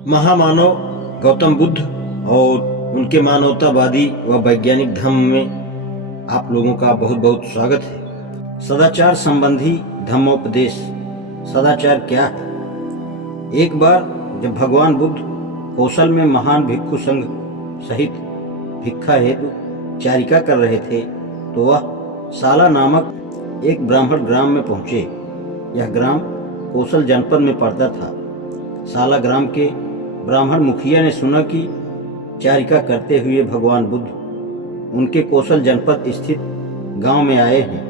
महामानव गौतम बुद्ध और उनके मानवतावादी व वैज्ञानिक धम्म में आप लोगों का बहुत बहुत स्वागत है। सदाचार संबंधी धम्मोपदेश। सदाचार क्या है? एक बार जब भगवान बुद्ध कौशल में महान भिक्षु संघ सहित भिक्षा हेतु चारिका कर रहे थे तो वह साला नामक एक ब्राह्मण ग्राम में पहुंचे। यह ग्राम कौशल जनपद में पड़ता था। साला ग्राम के ब्राह्मण मुखिया ने सुना कि चारिका करते हुए भगवान बुद्ध उनके कौशल जनपद स्थित गांव में आए हैं।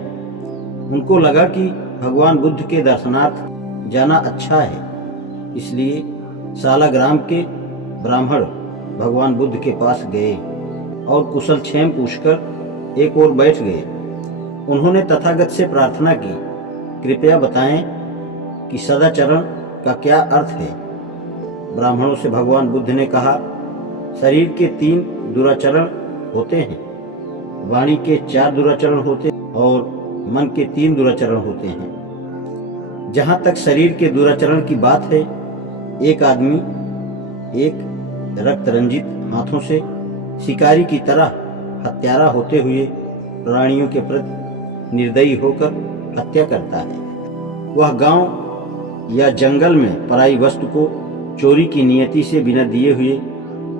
उनको लगा कि भगवान बुद्ध के दर्शनार्थ जाना अच्छा है, इसलिए साला ग्राम के ब्राह्मण भगवान बुद्ध के पास गए और कुशल क्षेम पूछकर एक ओर बैठ गए। उन्होंने तथागत से प्रार्थना की, कृपया बताएं कि सदाचरण का क्या अर्थ है। ब्राह्मणों से भगवान बुद्ध ने कहा, शरीर के 3 दुराचरण होते हैं, वाणी के 4 दुराचरण होते हैं और मन के 3 दुराचरण होते हैं। जहां तक शरीर के दुराचरण की बात है, एक आदमी एक रक्त रंजित हाथों से शिकारी की तरह हत्यारा होते हुए प्राणियों के प्रति निर्दयी होकर हत्या करता है। वह गांव या जंगल में पराई वस्तु को चोरी की नियति से बिना दिए हुए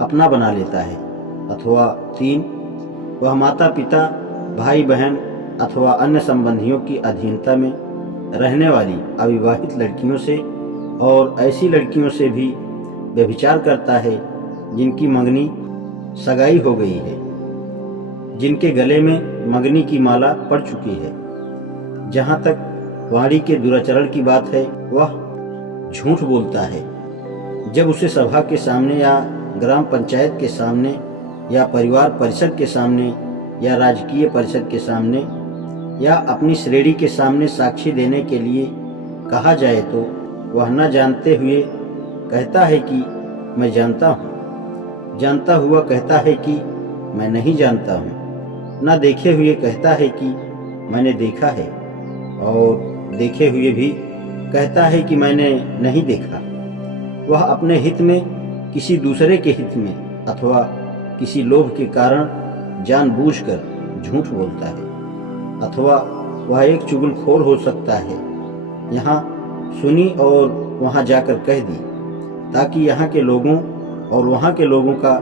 अपना बना लेता है। अथवा 3, वह माता पिता, भाई बहन अथवा अन्य संबंधियों की अधीनता में रहने वाली अविवाहित लड़कियों से और ऐसी लड़कियों से भी व्यभिचार करता है जिनकी मंगनी सगाई हो गई है, जिनके गले में मंगनी की माला पड़ चुकी है। जहाँ तक वाणी के दुराचरण की बात है, वह झूठ बोलता है। जब उसे सभा के सामने या ग्राम पंचायत के सामने या परिवार परिषद के सामने या राजकीय परिषद के सामने या अपनी श्रेणी के सामने साक्षी देने के लिए कहा जाए तो वह न जानते हुए कहता है कि मैं जानता हूँ, जानता हुआ कहता है कि मैं नहीं जानता हूँ, न देखे हुए कहता है कि मैंने देखा है और देखे हुए भी कहता है कि मैंने नहीं देखा। वह अपने हित में, किसी दूसरे के हित में अथवा किसी लोभ के कारण जानबूझकर झूठ बोलता है। अथवा वह एक चुगलखोर हो सकता है, यहाँ सुनी और वहाँ जाकर कह दी ताकि यहाँ के लोगों और वहाँ के लोगों का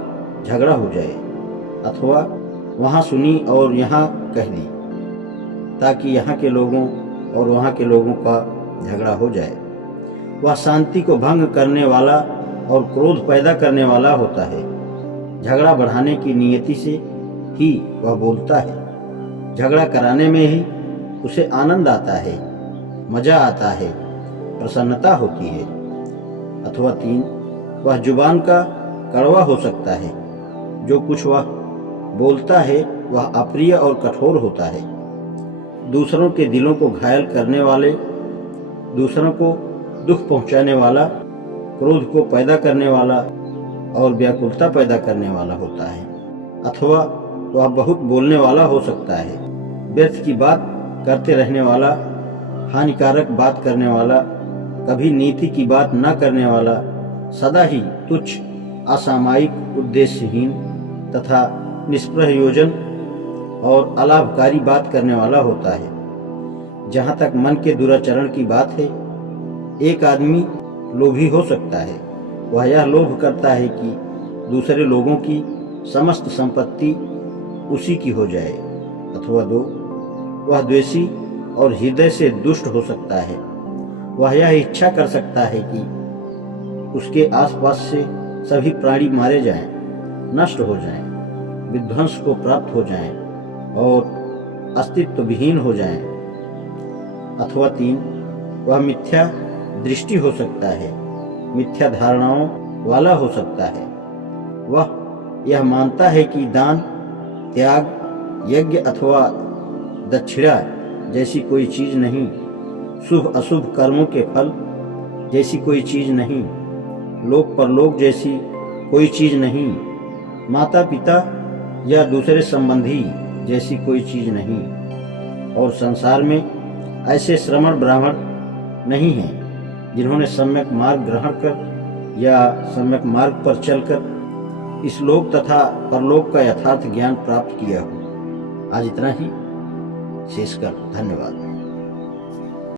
झगड़ा हो जाए। अथवा वहाँ सुनी और यहाँ कह दी ताकि यहाँ के लोगों और वहाँ के लोगों का झगड़ा हो जाए। वह शांति को भंग करने वाला और क्रोध पैदा करने वाला होता है। झगड़ा बढ़ाने की नियति से ही वह बोलता है। झगड़ा कराने में ही उसे आनंद आता है, मजा आता है, प्रसन्नता होती है। अथवा 3, वह जुबान का कड़वा हो सकता है। जो कुछ वह बोलता है वह अप्रिय और कठोर होता है। दूसरों के दिलों को घायल करने वाले, दूसरों को दुख पहुंचाने वाला, क्रोध को पैदा करने वाला और व्याकुलता पैदा करने वाला होता है। अथवा वह बहुत बोलने वाला हो सकता है, व्यर्थ की बात करते रहने वाला, हानिकारक बात करने वाला, कभी नीति की बात न करने वाला, सदा ही तुच्छ, असामयिक, उद्देश्यहीन तथा निष्प्रयोजन और अलाभकारी बात करने वाला होता है। जहाँ तक मन के दुराचरण की बात है, एक आदमी लोभी हो सकता है। वह यह लोभ करता है कि दूसरे लोगों की समस्त संपत्ति उसी की हो जाए। अथवा 2, वह द्वेषी और हृदय से दुष्ट हो सकता है। वह यह इच्छा कर सकता है कि उसके आसपास से सभी प्राणी मारे जाएं, नष्ट हो जाएं, विध्वंस को प्राप्त हो जाएं और अस्तित्व विहीन हो जाएं। अथवा 3, वह मिथ्या दृष्टि हो सकता है, मिथ्या धारणाओं वाला हो सकता है। वह यह मानता है कि दान, त्याग, यज्ञ अथवा दक्षिणा जैसी कोई चीज नहीं, शुभ अशुभ कर्मों के फल जैसी कोई चीज नहीं, लोक परलोक जैसी कोई चीज नहीं, माता पिता या दूसरे संबंधी जैसी कोई चीज नहीं। और संसार में ऐसे श्रमण ब्राह्मण नहीं हैं जिन्होंने सम्यक मार्ग ग्रहण कर या सम्यक मार्ग पर चलकर इस लोक तथा परलोक का यथार्थ ज्ञान प्राप्त किया हो। आज इतना ही, शेष कर धन्यवाद।